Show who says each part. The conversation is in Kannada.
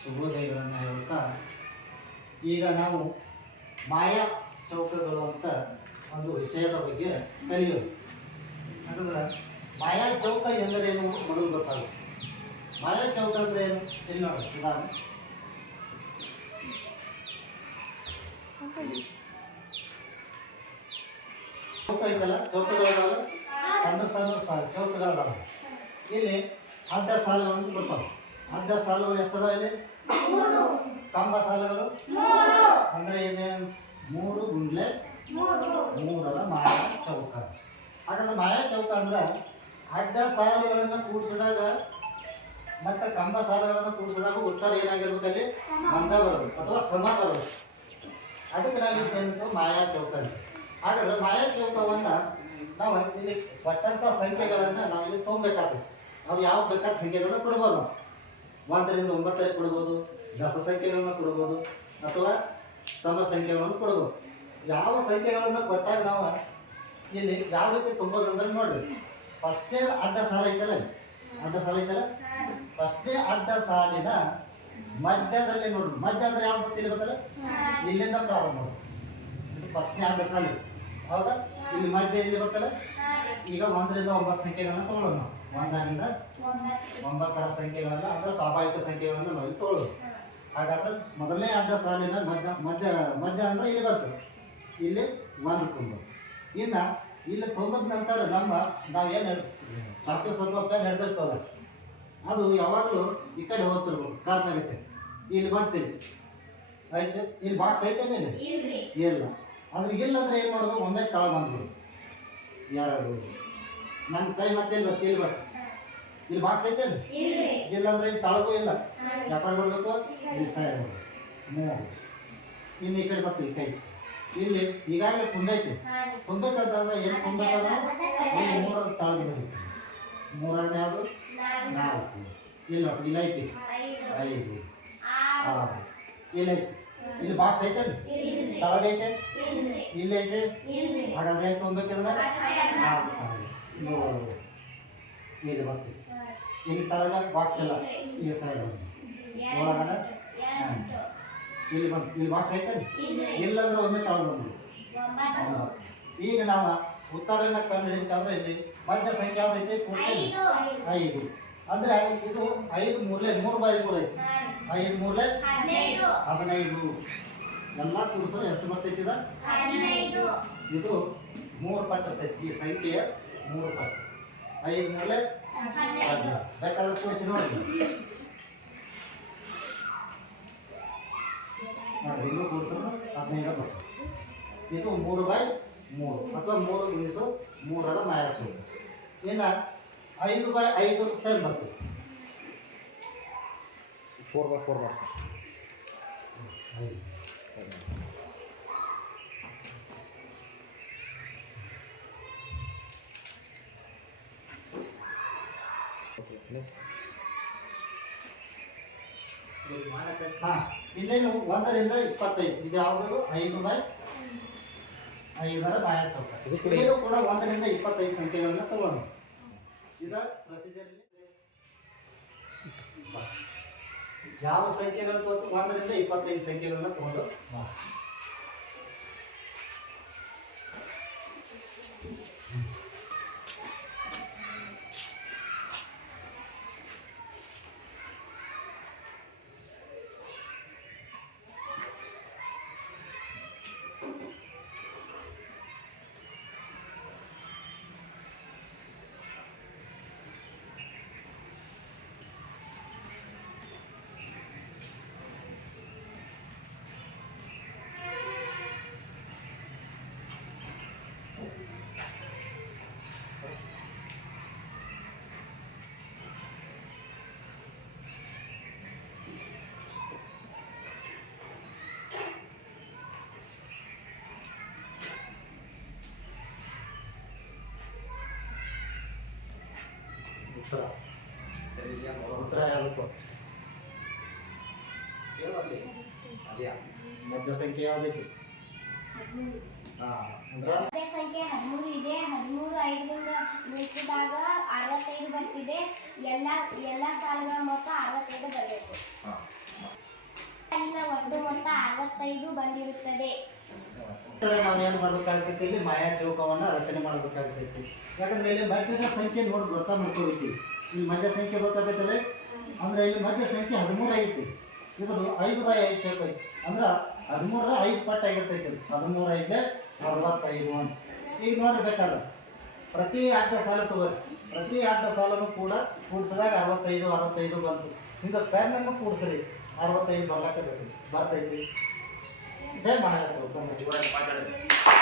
Speaker 1: ಶುಭೋದಯಗಳನ್ನು ಹೇಳುತ್ತಾ ಈಗ ನಾವು ಮಾಯಾ ಚೌಕಗಳು ಅಂತ ಒಂದು ವಿಷಯದ ಬಗ್ಗೆ ಕಲಿಯೋದು. ಯಾಕಂದ್ರೆ ಮಾಯಾ ಚೌಕ ಎಂದರೇನು ಮೊದಲು ಗೊತ್ತಾಗುತ್ತೆ. ಮಾಯಾ ಚೌಕ ಅಂದ್ರೆ ಏನು? ಇಲ್ಲಿ ನೋಡಿ ಉದಾಹರಣೆ. ಚೌಕ ಐತಲ್ಲ? ಚೌಕಗಳ ಸಣ್ಣ ಸಣ್ಣ ಸ ಚೌಕಗಳದಾವ. ಇಲ್ಲಿ ಅಡ್ಡ ಸಾಲ ಅಂತ ಬರ್ತಾವೆ. ಅಡ್ಡ ಸಾಲುಗಳು ಎಷ್ಟದಾವ ಇಲ್ಲಿ? ಕಂಬ ಸಾಲುಗಳು? ಅಂದ್ರೆ ಇದೇನು ಮೂರು ಗುಂಡ್ಲೆ? ಮೂರರ ಮಾಯಾ ಚೌಕ. ಹಾಗಾದ್ರೆ ಮಾಯಾ ಚೌಕ ಅಂದ್ರೆ ಅಡ್ಡ ಸಾಲುಗಳನ್ನು ಕೂಡಿಸಿದಾಗ ಮತ್ತೆ ಕಂಬ ಸಾಲುಗಳನ್ನು ಕೂಡಿಸಿದಾಗ ಉತ್ತರ ಏನಾಗಿರ್ಬೇಕಲ್ಲಿ ಬಂದ ಬರಬೇಕು ಅಥವಾ ಸಮ ಬರಬೇಕು. ಅದಕ್ಕೆ ನಾವು ಮಾಯ ಚೌಕ ಅಂತ. ಹಾಗಾದ್ರೆ ಮಾಯಾ ಚೌಕವನ್ನ ನಾವು ಇಲ್ಲಿ ಪಟ್ಟಂತ ಸಂಖ್ಯೆಗಳನ್ನು ನಾವಿಲ್ಲಿ ತೊಗೊಬೇಕಾಗ್ತದೆ ನಾವು ಯಾವ ಬೇಕಾದ ಸಂಖ್ಯೆಗಳನ್ನ ಕೊಡ್ಬೋದು. ನಾವು. ಒಂದರಿಂದ ಒಂಬತ್ತರಿಗೆ ಕೊಡ್ಬೋದು ದಶ ಸಂಖ್ಯೆಗಳನ್ನು ಕೊಡ್ಬೋದು, ಅಥವಾ ಸಮ ಸಂಖ್ಯೆಗಳನ್ನು ಕೊಡ್ಬೋದು. ಯಾವ ಸಂಖ್ಯೆಗಳನ್ನು ಕೊಟ್ಟಾಗ ನಾವು ಇಲ್ಲಿ ಯಾವ ರೀತಿ ತುಂಬೋದಂದ್ರೆ ನೋಡ್ರಿ. ಫಸ್ಟ್ನೇ ಅಡ್ಡ ಸಾಲ ಐತಲ್ಲ ಅಡ್ಡ ಸಾಲ ಐತಲ್ಲ? ಫಸ್ಟ್ನೇ ಅಡ್ಡ ಸಾಲಿನ ಮಧ್ಯದಲ್ಲಿ ನೋಡ್ರಿ. ಮಧ್ಯ ಅಂದ್ರೆ ಯಾವ ಗೊತ್ತಿಲ್ಲ ಗೊತ್ತಲ್ಲ ಇಲ್ಲಿಂದ ಪ್ರಾರಂಭ. ಮಾಡೋದು ಫಸ್ಟ್ನೇ ಅಡ್ಡ ಸಾಲಿ. ಹೌದಾ? ಇಲ್ಲಿ ಮಧ್ಯ ಇಲ್ಲಿ ಗೊತ್ತಲ್ಲ ಈಗ ಒಂದರಿಂದ ಒಂಬತ್ತು ಸಂಖ್ಯೆಗಳನ್ನ ತಗೊಳ್ಳೋಣ ನಾವು. ಒಂದರಿಂದ ಒಂಬತ್ತರ ಸಂಖ್ಯೆಗಳನ್ನ ಅಂದ್ರೆ ಸ್ವಾಭಾವಿಕ ಸಂಖ್ಯೆಗಳನ್ನ ನಾವು ಇಲ್ಲಿ ತಗೊಳ್ಳೋದು. ಹಾಗಾದ್ರೆ ಮೊದಲನೇ ಅಡ್ಡ ಸಾಲಿನ ಮಧ್ಯ ಮಧ್ಯ ಮಧ್ಯ ಅಂದ್ರೆ ಇಲ್ಲಿ ಬಂತು. ಇಲ್ಲಿ ಒಂದು ತುಂಬ. ಇನ್ನು ಇಲ್ಲಿ ತುಂಬದ ನಂತರ ನಮ್ಮ ನಾವೇನು ಚಾಕ್ಲೇಟ್ ಸ್ವಲ್ಪ ನಡೆದಿರ್ತದ. ಅದು ಯಾವಾಗಲೂ ಈ ಕಡೆ ಹೋಗ್ತಿರ್ಬೇಕು ಆಗುತ್ತೆ ಇಲ್ಲಿ ಬರ್ತೀವಿ ಆಯ್ತು? ಇಲ್ಲಿ ಬಾಕ್ಸ್ ಐತೆ ಇಲ್ಲಿ? ಇಲ್ಲ. ಅಂದ್ರೆ ಇಲ್ಲ ಅಂದ್ರೆ ಏನು ಮಾಡೋದು? ಒಮ್ಮೆ ತಳ ಬಂದ್ಬಿಡು ಎರಡು ನನ್ನ ಕೈ ಮತ್ತೆ ಇಲ್ಲ ಬತ್ತು ಇಲ್ಲಿ ಇಲ್ಲಿ ಬಾಕ್ಸ್ ಐತೆ ಇಲ್ಲ ಅಂದ್ರೆ ಇಲ್ಲಿ ತಳಗೂ ಇಲ್ಲ. ಯಾಕಡೆ ಬರ್ಬೇಕು ಈ ಸೈಡ್ ಮೂರು ಇನ್ನು ಈ ಕಡೆ ಇಲ್ಲಿ ಕೈ. ಇಲ್ಲಿ ಈಗಾಗಲೇ ತುಂಬೈತಿ ತುಂಬಬೇಕಂತಂದ್ರೆ ಏನು ತುಂಬಬೇಕಂದ್ರೆ ಇಲ್ಲಿ ಮೂರದ ತಳಗ ಬರುತ್ತೆ. ಮೂರನೇ ಯಾವುದು? ನಾಲ್ಕು. ಇಲ್ಲ ನೋಡಿ ಇಲ್ಲಿ ಐತಿ. ಐದು. ಆರು. ಇಲ್ಲಿ ಐತಿ. ಇಲ್ಲಿ ಬಾಕ್ಸ್ ಐತೆ ತಳಗ ಐತೆ ಇಲ್ಲಿ ಇದೆ? ಹಾಗಾದ್ರೆ ಏನು ತೊಗೊಬೇಕಂದ್ರೆ ಇಲ್ಲಿ ಬರ್ತೀವಿ ಇಲ್ಲಿ ತಳಗ ಬಾಕ್ಸ್ ಇಲ್ಲ ಈ ಸೈಡ್ ಒಳಗಡೆ. ಇಲ್ಲಿ ಬಂತು ಇಲ್ಲಿ ಬಾಕ್ಸ್ ಐತೆ? ಇಲ್ಲಂದ್ರೆ ಒಂದೇ ತಗೊಳ್ಳೋದು ಹೌದು. ಈಗ ನಾವು ಉತ್ತರನ ಕಂಡು ಹಿಡಿಬೇಕಾದ್ರೆ ಇಲ್ಲಿ ಮಧ್ಯ ಸಂಖ್ಯೆ ಯಾವ್ದೈತಿ ಪೂರ್ತಿ ಐದು. ಅಂದ್ರೆ ಇದು ಐದು ಮೂರ್ಲೆ ಮೂರು ಬೈ ಮೂರು ಐತಿ. ಐದು ಮೂರ್ಲೆ ಹದಿನೈದು. ಎಲ್ಲ ಕೂಡಿಸಲು ಎಷ್ಟು ಬರ್ತೈತಿ ಇದ ಇದು ಮೂರು ಪಟ್ಟು ಇರ್ತೈತಿ ಈ ಸಂಖ್ಯೆಯ ಮೂರು ಪಟ್ಟು ಐದು ಮೂರ್ಲೆ ಹದಿನೈದು. ಬೇಕಾದ್ರೆ ಕೂಡಿಸಿ ನೋಡಿ ನೋಡ್ರಿ ಇದು ಕೂಡಿಸಿದ್ರೆ ಹದಿನೈದು ಬರ್ತದೆ ಇದು ಮೂರು ಬೈ ಮೂರು ಅಥವಾ ಮೂರು ಗುಣಿಸು ಮೂರರ ಮಾಯಾಚು ಇನ್ನು ಐದು ಬೈ ಐದು ಸೇಮ್ ಬರ್ತದೆ
Speaker 2: ಫೋರ್ ಬೈ ಫೋರ್ ಮಾಡ್ಸಿ.
Speaker 1: ಐದು. ಹಾಂ ಇಲ್ಲೇನು ಒಂದರಿಂದ ಇಪ್ಪತ್ತೈದು ಇದು ಯಾವುದು ಐದು ಬೈ ಐದರ ಮಾಯಾ ಚೌಕ. ಇಲ್ಲೇನು ಕೂಡ ಒಂದರಿಂದ ಇಪ್ಪತ್ತೈದು ಸಂಖ್ಯೆಗಳನ್ನ ತಗೊಂಡು ಇದ ಪ್ರೊಸೀಜರ್ ಯಾವ ಸಂಖ್ಯೆಗಳು ತಗೊಂಡು ಒಂದರಿಂದ ಇಪ್ಪತ್ತೈದು ಸಂಖ್ಯೆಗಳನ್ನ ತಗೊಂಡು ಉತ್ತರ.
Speaker 2: ಸರಿ
Speaker 1: ಉತ್ತರ ಹೇಳಬೇಕು ಮಧ್ಯ ಸಂಖ್ಯೆ ಯಾವುದೈತಿ
Speaker 3: ಸಂಖ್ಯೆ ಹದಿಮೂರು ಇದೆ. ಹದಿಮೂರು ಐದರಿಂದ ಮುಗಿಸಿದಾಗ ಅರವತ್ತೈದು ಬರ್ತಿದೆ ಎಲ್ಲ ಎಲ್ಲ ಸಾಲುಗಳ ಮೊತ್ತ ಅರವತ್ತೈದು ಬರಬೇಕು. ಅಲ್ಲಿನ ಒಟ್ಟು ಮೊತ್ತ ಅರವತ್ತೈದು ಬಂದಿರುತ್ತದೆ.
Speaker 2: ಹಾಂ
Speaker 1: ಮಾಡಬೇಕಾಗ್ತೈತಿ ಇಲ್ಲಿ ಮಾಯಾ ಚೌಕವನ್ನ ರಚನೆ ಮಾಡಬೇಕಾಗ್ತೈತಿ ಯಾಕಂದ್ರೆ ಇಲ್ಲಿ ಮಧ್ಯದ ಸಂಖ್ಯೆ ನೋಡಿ, ಗೊತ್ತಾ ಮಾಡ್ಕೊಳ್ತೀವಿ ಇಲ್ಲಿ ಮಧ್ಯ ಸಂಖ್ಯೆ ಗೊತ್ತಾಗೈತಲ್ಲ ಅಂದ್ರೆ ಇಲ್ಲಿ ಮಧ್ಯ ಸಂಖ್ಯೆ ಹದಿಮೂರು ಐತಿ. ಇದು ಐದು ಬೈ ಐದು ಚೌಕ ಐತಿ ಅಂದ್ರೆ ಹದಿಮೂರ ಐದು ಪಟ್ಟು ಆಗಿರ್ತೈತಿ ಹದಿಮೂರು ಐದೇ ಅರವತ್ತೈದು ಅಂತ. ಈಗ ನೋಡ್ಬೇಕಾದ್ರೆ ಪ್ರತಿ ಆಟ ಸಾಲ ತಗೋರಿ. ಪ್ರತಿ ಆಟ ಸಾಲನು ಕೂಡ ಕೂಡಿಸಿದಾಗ ಅರವತ್ತೈದು ಅರವತ್ತೈದು ಬಂತು. ಹಿಂಗೆ ಕರ್ನನ್ನು ಕೂಡಿಸ್ರಿ, ಅರವತ್ತೈದು ಬರ್ಲಾಕ ಬರ್ತೈತಿ. ಇದೇ ಮಾಯ ಚೌಕ
Speaker 2: ಜೋರಾಗಿ ಮಾತಾಡಿ